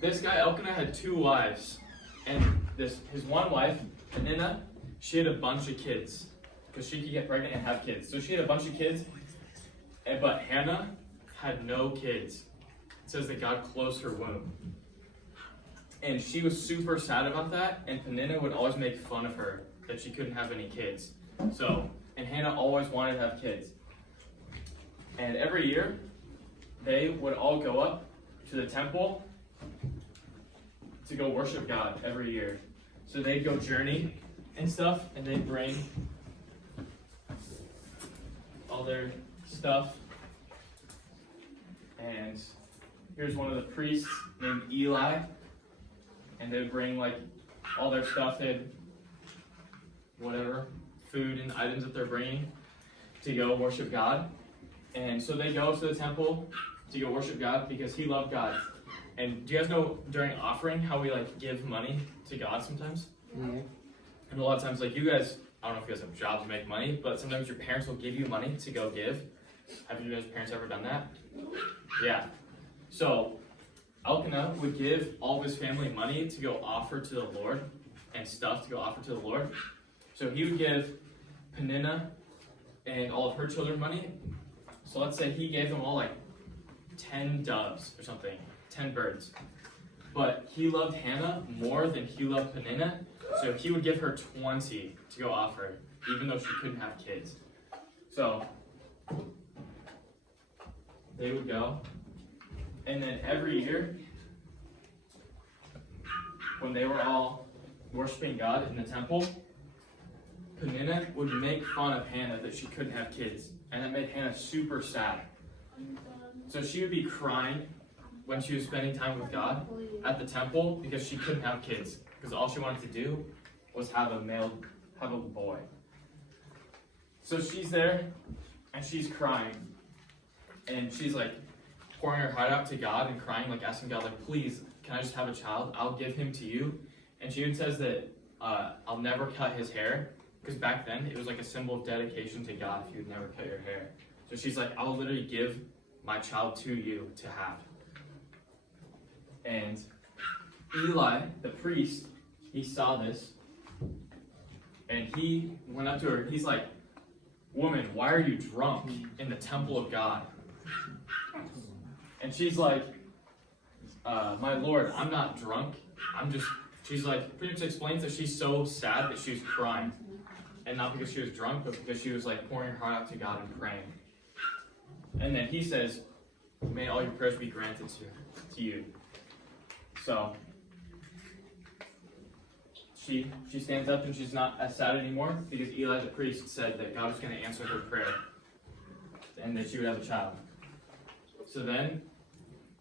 this guy Elkanah had two wives, and his one wife, Peninnah, she had a bunch of kids because she could get pregnant and have kids. So she had a bunch of kids, but Hannah had no kids. It says that God closed her womb. And she was super sad about that, and Peninnah would always make fun of her that she couldn't have any kids. And Hannah always wanted to have kids. And every year, they would all go up to the temple to go worship God every year. So they'd go journey and stuff, and they'd bring all their stuff. And here's one of the priests named Eli, and they'd bring like all their stuff, they'd whatever food and items that they're bringing to go worship God. And so they go to the temple to go worship God because he loved God. And do you guys know during offering how we like give money to God sometimes? Mm-hmm. And a lot of times, like you guys, I don't know if you guys have jobs to make money, but sometimes your parents will give you money to go give. Have you guys' parents ever done that? Yeah. So Elkanah would give all of his family money to go offer to the Lord and stuff to go offer to the Lord. So he would give Peninnah and all of her children money. So let's say he gave them all like 10 doves or something, 10 birds. But he loved Hannah more than he loved Peninnah, so he would give her 20 to go offer, even though she couldn't have kids. So they would go, and then every year, when they were all worshiping God in the temple, Peninnah would make fun of Hannah that she couldn't have kids, and that made Hannah super sad. So she would be crying when she was spending time with God at the temple because she couldn't have kids, because all she wanted to do was have a boy. So she's there, and she's crying, and she's like pouring her heart out to God and crying, like asking God, like, please, can I just have a child? I'll give him to you. And she even says that I'll never cut his hair, because back then it was like a symbol of dedication to God if you'd never cut your hair. So she's like, I'll literally give my child to you to have. And Eli, the priest, he saw this, and he went up to her. He's like, woman, why are you drunk in the temple of God? And she's like, my Lord, I'm not drunk. She's like, pretty much explains that she's so sad that she was crying. And not because she was drunk, but because she was like pouring her heart out to God and praying. And then he says, may all your prayers be granted to you. So she stands up and she's not as sad anymore because Eli the priest said that God was going to answer her prayer and that she would have a child. So then,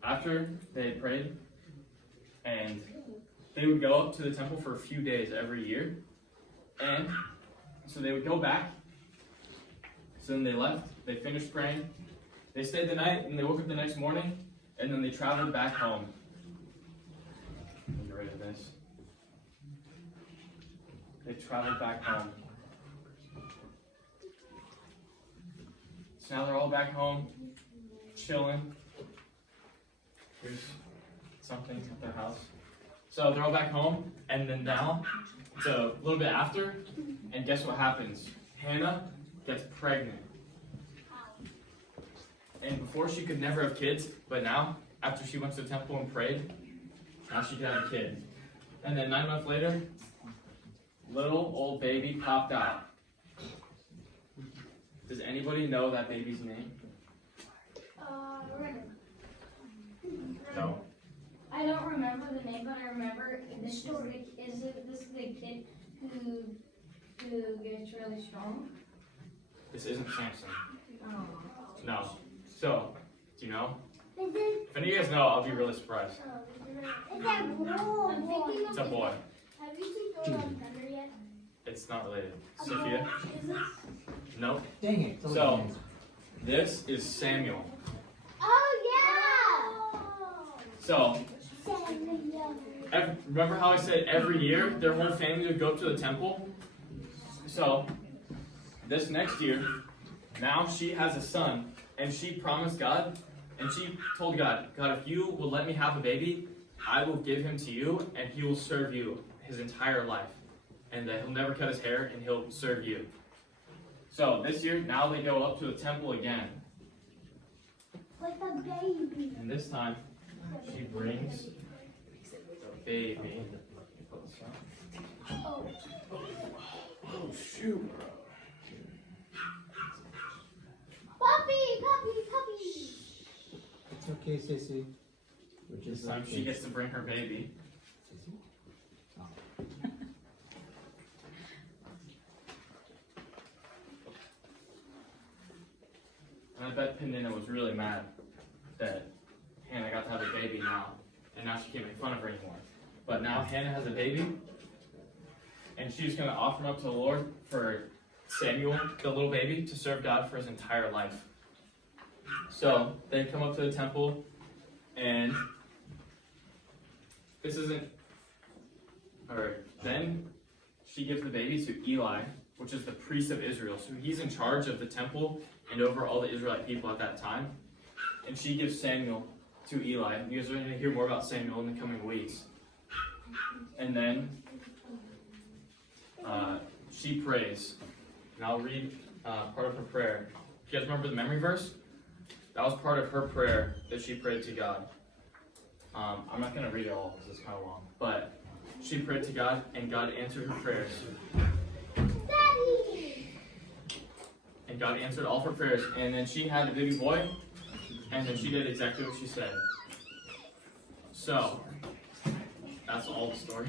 after they had prayed, and they would go up to the temple for a few days every year, and so they would go back. So then they left, they finished praying, they stayed the night, and they woke up the next morning, and then they traveled back home. Get rid of this. They traveled back home. So now they're all back home, chilling. Here's something at their house. So they're all back home, and then now it's a little bit after, and guess what happens? Hannah gets pregnant. And before she could never have kids, but now, after she went to the temple and prayed, now she could have a kid. And then 9 months later, little old baby popped out. Does anybody know that baby's name? No. I don't remember the name, but I remember the story. Is this the kid who gets really strong? This isn't Samson. Oh. No. So, do you know? If any of you guys know, I'll be really surprised. It's a boy. It's a boy. Have you seen Philip Thunder yet? It's not related. Sophia? Is this? Nope. Dang it. So, this is Samuel. Oh yeah. So, remember how I said every year their whole family would go to the temple? So, this next year, now she has a son, and she promised God, and she told God, God, if you will let me have a baby, I will give him to you, and he will serve you his entire life. And that he'll never cut his hair, and he'll serve you. So this year, now they go up to the temple again. Like the baby. And this time, she brings the baby. Oh. Oh shoot, bro. Puppy. It's okay, Sissy. We're This just time like she this. gets to bring her baby. Sissy? And I bet Penina was really mad that Hannah got to have a baby now, and now she can't make fun of her anymore. But now Hannah has a baby, and she's going to offer him up to the Lord for Samuel, the little baby, to serve God for his entire life. So they come up to the temple, and this isn't. Alright, then she gives the baby to Eli, which is the priest of Israel. So he's in charge of the temple and over all the Israelite people at that time. And she gives Samuel to Eli. You guys are going to hear more about Samuel in the coming weeks. And then she prays. And I'll read part of her prayer. Do you guys remember the memory verse? That was part of her prayer that she prayed to God. I'm not going to read it all because it's kind of long. But she prayed to God, and God answered her prayers. Daddy. And God answered all of her prayers. And then she had a baby boy, and then she did exactly what she said. So, that's all the story.